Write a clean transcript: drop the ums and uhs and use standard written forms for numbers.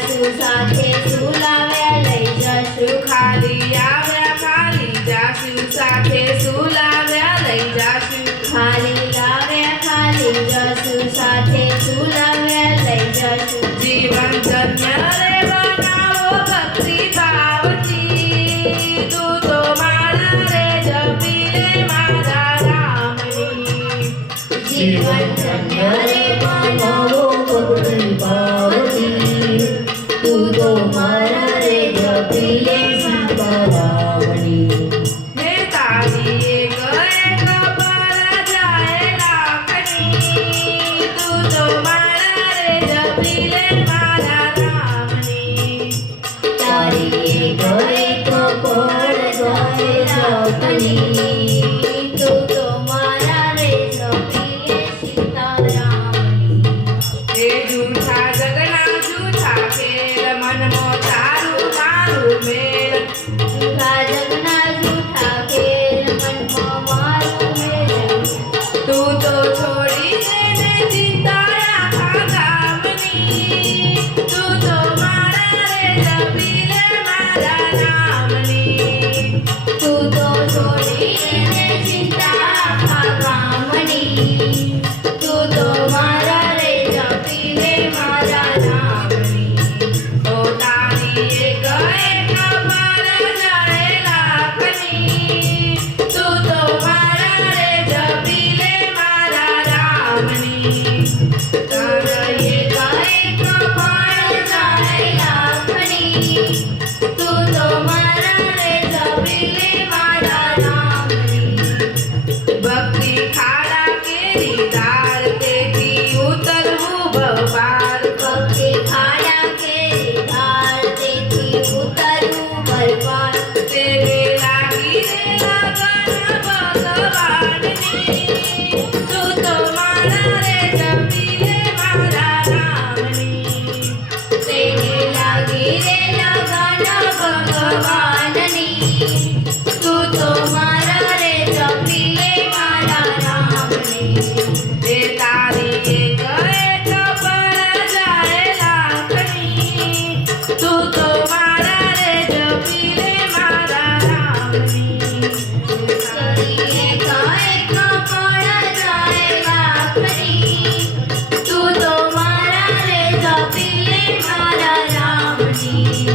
જાસુ સાથે સુલાવ્યા લઈ જશું ખાલી આવ્યા ખાલી જાસુ સાથે સુલાવ્યા લઈ જાસુ ખાલી લાવ્યા ખાલી જસુ સાથે સુલાવ્યા લઈ જશું જીવન ધન્ય રે બનાવો ભક્તિ ભાવથી તું તો મારા રે જપી લે મારા રામની જીવન ધન્ય રે બનાવો ભક્તિ ભાવથી તું તો મારા રે જપી લે સીતારામની હે તારી એક એક પર જાય લાખની તું તો મારા રે જપી લે મારા રામની તારી એક એક પળ જાય લાખની તું તો મારા રે જપી લે સીતારામની હે જૂઠા જગના જૂઠા ખેલ મનમાં તારું મારું મેલ જૂઠા જગના જૂઠા ખેલ મનમાં મારું મેલ તું તો છોડી દેને ચિંતા આખા ગામની તું તો મારા રે જપી લે મારા નામની તું તો છોડી દેને ચિંતા આખા ગામની તું તો મારા રે જપી લે મારા નામની તો તારી એક એક પર જાય લાખની તું તો મારા રે જપી લે મારા રામની તારા એક એક પળ જાય લાખની તું તો મારા રે જપી લે મારા નામની ભક્તિ ખાડા કેરી દાર તેથી ઉતરવું ભવપાર ભક્તિ ખાડા કેરી ધાર તેથી ઉતરવું બરબાદ તેને લાગી રે લગન ભગવાનની તું તો મારા રે જપી લે મારા રામની તેને લાગી રે લગન ભગવાનની તું તો મારા રે જપી લે મારા રામની એ તારી એક એક પર જાય લાખની તું તો મારા રે જપી લે મારા રામની તારી એક એક પળ જાય લાખની તું તો મારા રે જપી લે મારા રામની